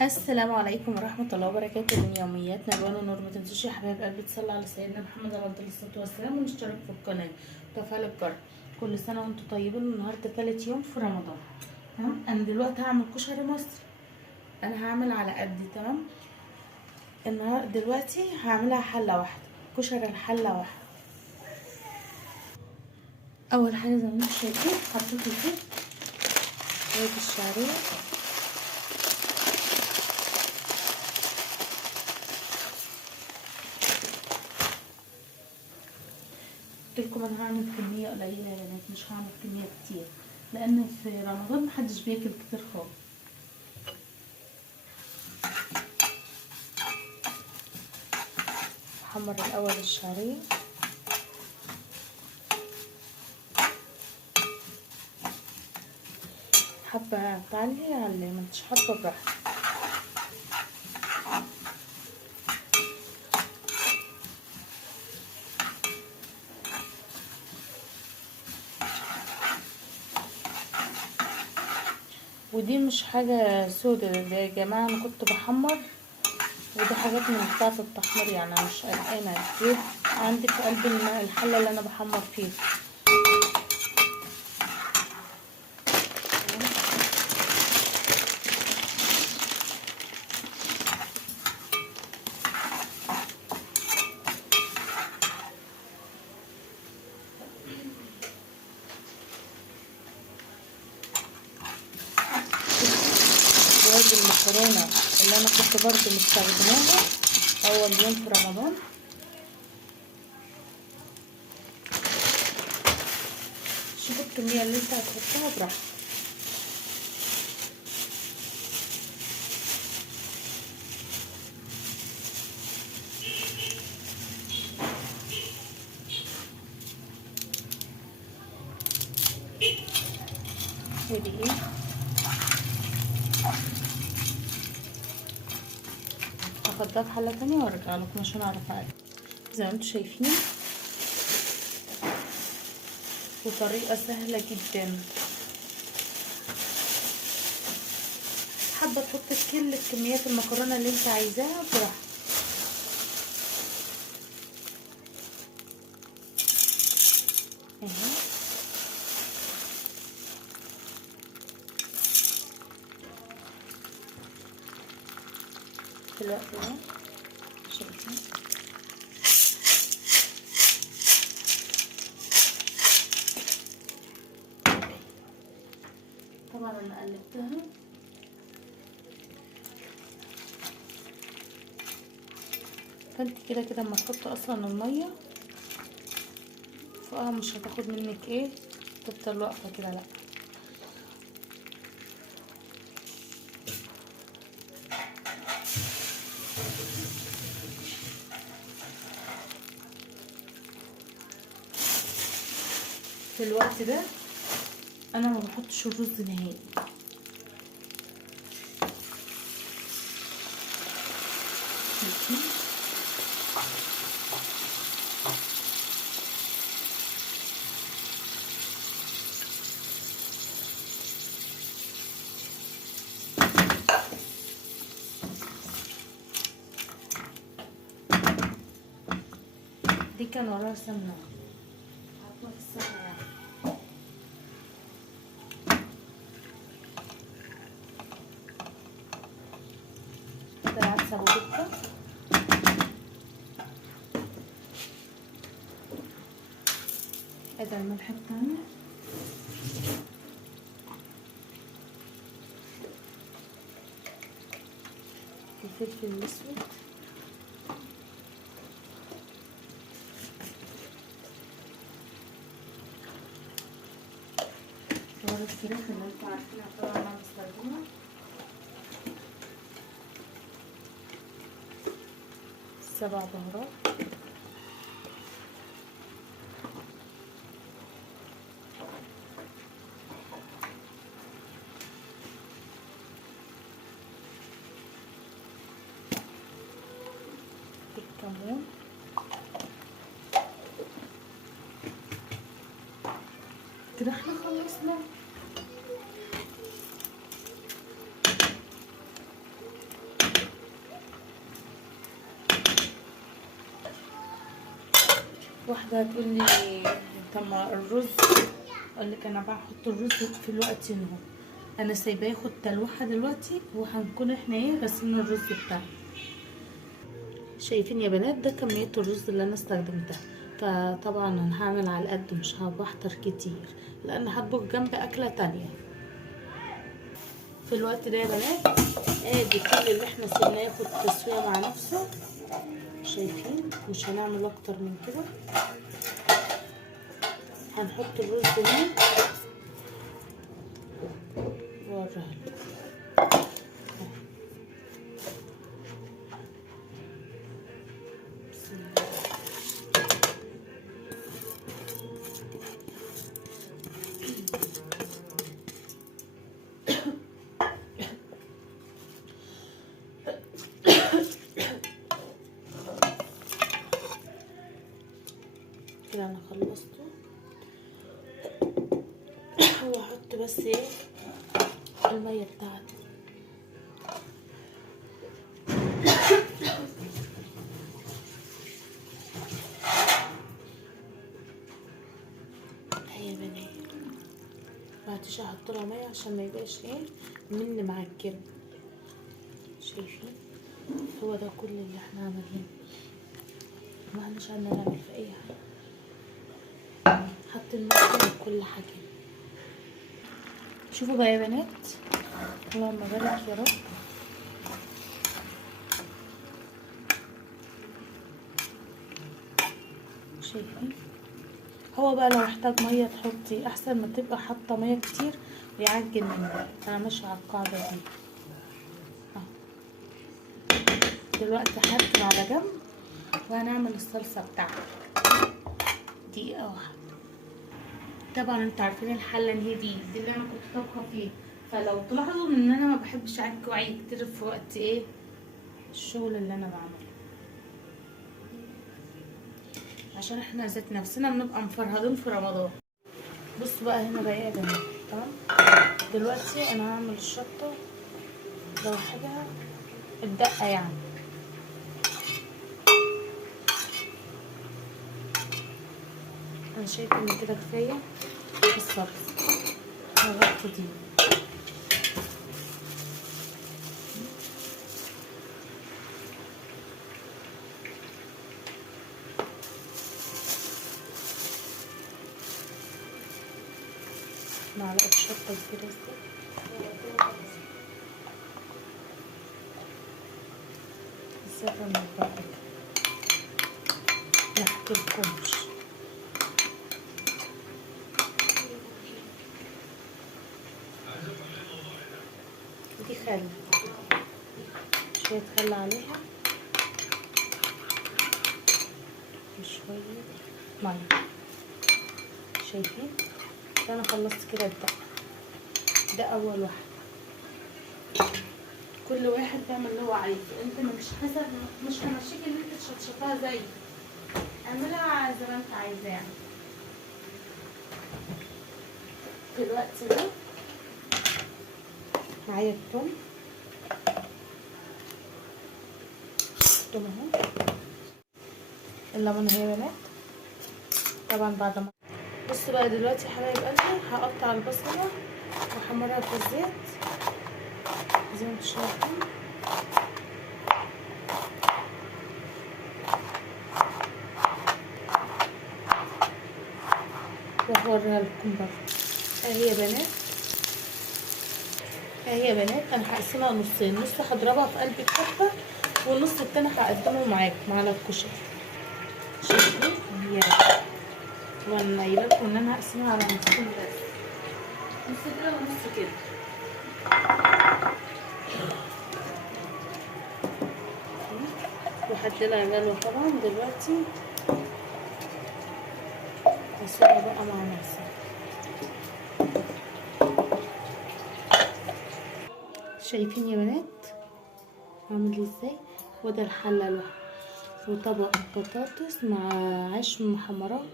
السلام عليكم ورحمة الله وبركاته. من يومياتنا الوان ونور. ما تنسوش يا حبايب قلبي تصلوا على سيدنا محمد عليه الصلاة والسلام ونشترك في القناة وتفعيل الجرس. كل سنة وانتم طيبين. النهاردة تالت يوم في رمضان. تمام. انا دلوقتي هعمل كشري مصري. انا هعمل على قدي. تمام. النهاردة دلوقتي هعملها حلة واحدة، كشري الحلة واحدة. اول حاجة زي ما انتم شايفين حطيت الزيت شوية الشعرية، قلت لكم انا هعمل كميه قليله يا بنات، مش هعمل كميه كتير لان في رمضان محدش بياكل كتير خالص. احمر الاول الشعريه، حبه تعلي على ما انتش حابه براحتك. ودي مش حاجه سودا ده يا جماعه، انا كنت بحمر ودي حاجات من بتاعه التحمير، يعني انا مش قلقانه. دي عندي في قلب الحله اللي انا بحمر فيها. وادي المكرونه اللي انا كنت برضو مستخدماها اول يوم في رمضان. شوفوا الكميه اللي انت هتحطها براحتك. ودي ايه، هفضيها في حله تانية وارجع لكم عشان اعرف اقلب. زي ما انتم شايفين وطريقه سهله جدا. حابه تحط كل كميات المكرونه اللي انت عايزاها براحتك. اهي في الوقت ده شايفين طبعا انا قلبتها. فانت كده كده اما تحط اصلا الميه فوقها مش هتاخد منك ايه تفضل واقفه كده، لا. في الوقت ده انا ما بحطش الرز نهائي. دي كان وراها سمنه، حطوها في السمنه يعني. ده العدس ابو بكه. ادي الملح بتاعنا، الفلفل الاسود، بهارات الفراخ اللي انتوا عارفينها طبعا انا بستخدمها، 7 بهارات، الكمون، كده احنا خلصنا. واحدة هتقول لي طب ما الرز، اقول لك انا بحط الرز في الوقت انه انا سايباه ياخد تلوحه دلوقتي، وهنكون احنا ايه غسلين الرز بتاعنا. شايفين يا بنات ده كميه الرز اللي انا استخدمتها، فطبعا انا هعمل على قد مش هبحتر كتير لان هطبخ جنب اكله تانية. في الوقت ده يا بنات ادي كل اللي احنا سيبناه ياخد تسويه مع نفسه. شايفين مش هنعمل اكتر من كده. هنحط الرز هنا واوريها لكم. كده انا خلصته، واحط بس ايه الميه بتاعتي. هي بنات بعدش هحط لها ميه عشان ما يبقاش ايه مني مع الكرم. شايفين هو ده كل اللي احنا عملناه، ما احناش عندنا نعمل في اي حاجه، حط الملح وكل حاجه. شوفوا بقى يا بنات، اللهم بارك يا رب. شايفين هو بقى لو احتاج ميه تحطي احسن ما تبقى حاطه ميه كتير ويعجن منك. انا ماشيه على القاعده دي. دلوقتي هركن على جنب وهنعمل الصلصه بتاعتي. دقيقه واحده. طبعا انتوا عارفين الحله اللي هي دي اللي انا كنت طابخه فيها، فلو تلاحظوا ان انا ما بحبش اعك وعي كتير في وقت ايه الشغل اللي انا بعمله، عشان احنا ذات نفسنا بنبقى مفرهدين في رمضان. بصوا بقى هنا بقى ايه يا جماعه. تمام دلوقتي انا هعمل الشطه لوحدها، الدقه يعني. انا شايفه ان كده كفايه الصلصه. هغطي دي معلقه شطه كبيره ازاي من الباقي محكيلكمش. دي خل، شويه خل عليها وشويه ميه. شايفين انا خلصت كده الدقه. ده اول واحد. كل واحد بيعمل اللي هو عايزه، انت مش حسب، مش همشيك ان انت تشطشطها زي اعملها زي ما انت عايزه يعني. دلوقتي ده معايا التوم اهو، الليمون اهي يا بنات. طبعا بعد ما بصوا بقى دلوقتي يا حبايب قلبي هقطع البصله واحمرها في الزيت زي ما انتم شايفين. وهوريها لكم برضه. اهي يا بنات، اهي يا بنات انا هقسمها نصين، نص هضربها في قلب الكفه والنص التاني هقدمه معاكم على الكشري. شايفين اهي وانا قايله لكم ان انا هقسمها على نصين بس، نص كده ونص كده. وهديلها غلوه طبعا. دلوقتي هسيبها بقى مع نفسها. شايفين يا بنات عامل ازاي؟ وده الحله لوحده، وطبق بطاطس مع عيش محمرة،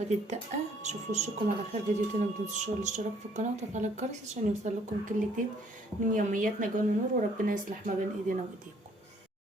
ودي الدقة. اشوفوا وشكم على خير فيديو تاني. متنسوش الاشتراك في القناة وتفعيل الجرس عشان يوصل لكم كل جديد من يومياتنا جوه النور، وربنا يصلح ما بين ايدينا وايديكم.